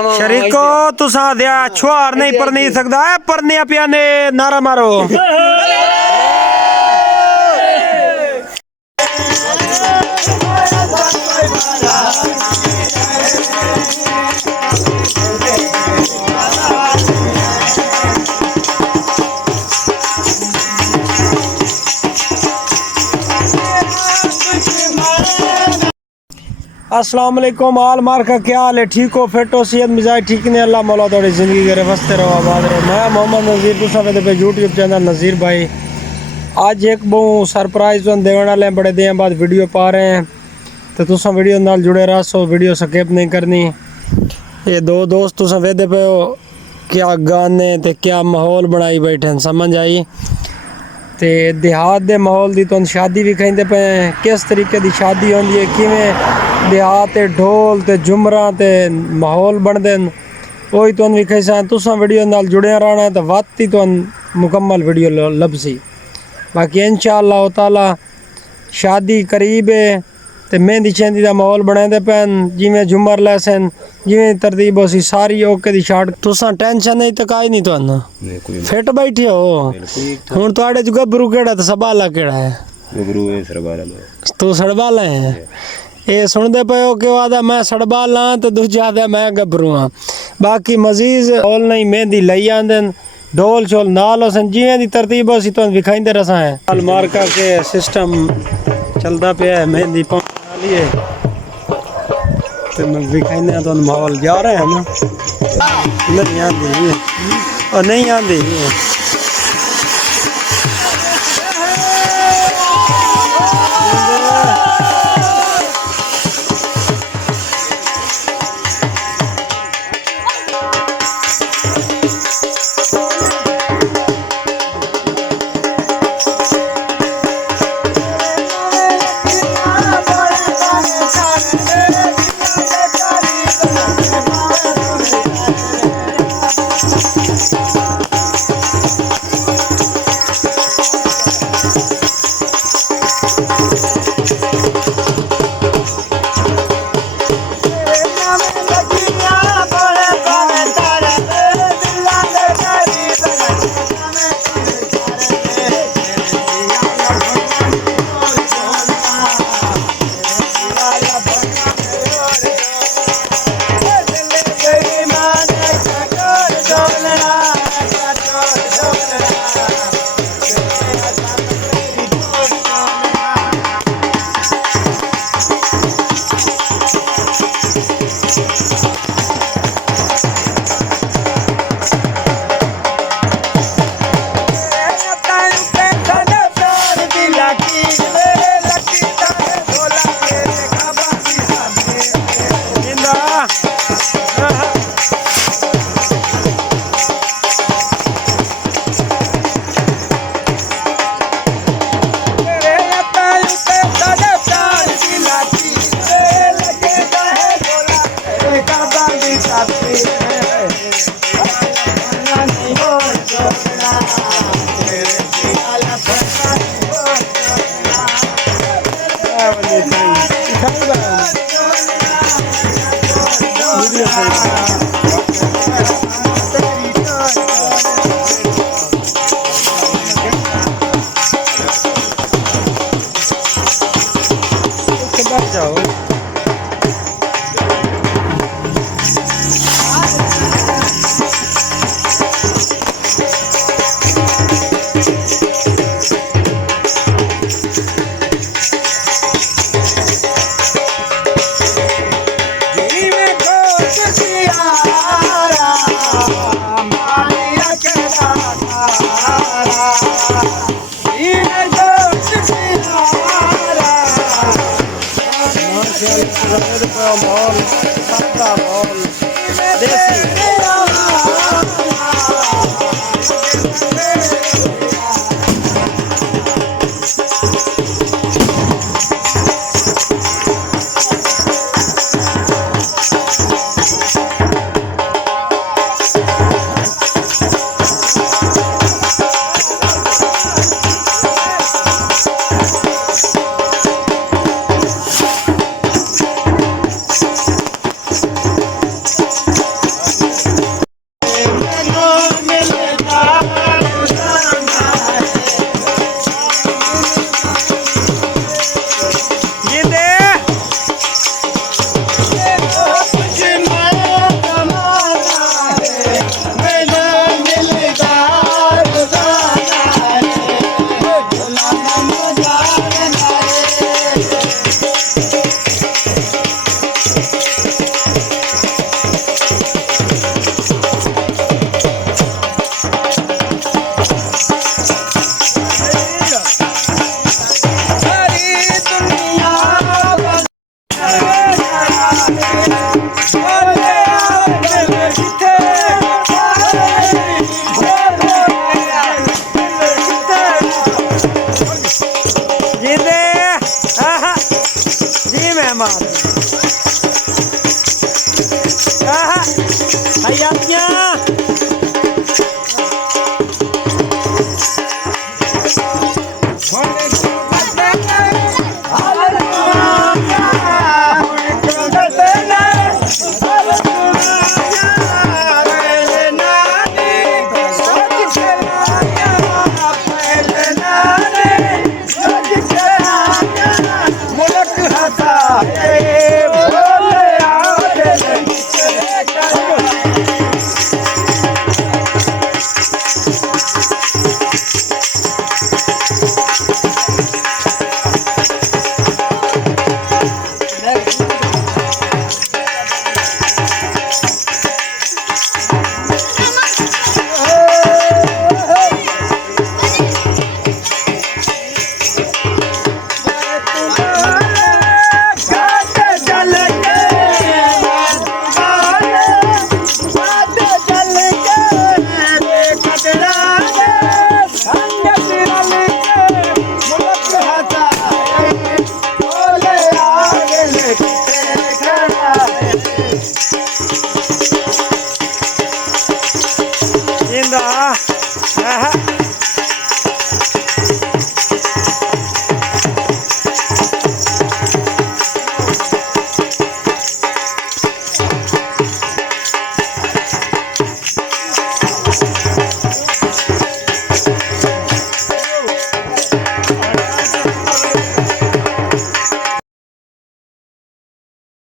शरीको तुसा दिया छुआर नहीं पर नहीं सकता है परनिया पिया ने नारा मारो। अस्सलाम वालेकुम आल मार का क्या हाल है? ठीक हो? फिट हो? सेहत मिजाज ठीक नहीं? अल्लाह मौला थोड़ी जिंदगी करे वस्ते रहो आबाद रहो। मैं मोहम्मद नज़ीर तुसा मेरे पे यूट्यूब चैनल नज़ीर भाई आज एक बहु सरप्राइज तो देने वाले बड़े दिन बाद वीडियो पा रहे हैं तो तुसा वीडियो नाल जुड़े रहो, वीडियो स्किप नहीं करनी। ये दो दोस्त तुसा वेदे पे हो क्या गाने ते क्या माहौल बनाई बैठे समझ आई ते देहात दे माहौल दी तो शादी भी कहते पे किस तरीके की शादी होंदी है किवें देहात ढोल ते जुमरा ते माहौल बनते हैं वही तुम भी कैसा तुसा वीडियो नाल जुड़े रहना है तो वत ही तुम मुकम्मल वीडियो लभसी। बाकी इंशाअल्लाह ताला शादी करीब है तो मेहंदी शेंदी का माहौल बनाते पैन जिमें झूमर लैसन जिमें तरतीब हो सी सारी ओके दी शाट तुसा टेंशन नहीं तो काई नहीं तुहानू फिट बैठे हो। हुण तुहाडे च गभरू केड़ा ते सबाला केड़ा है? गभरू है सरबाला तू सड़बाला है ये सुनते पे हो क्यों आदा मैं सड़बाला तो दूजा आदा मैं गभरू हाँ। बाकी मजीज होल नहीं मेहंदी लई आंदे ढोल शोल नाल होसन जिवें दी तरतीब हो सी तुहानू विखाइंदे रसा है। हाल मार्का के सिस्टम चलदा पिया है मेहंदी लिए तो मैं दिखाने तो माहौल जा रहे हैं ना नहीं आती और नहीं आती हयातियाँ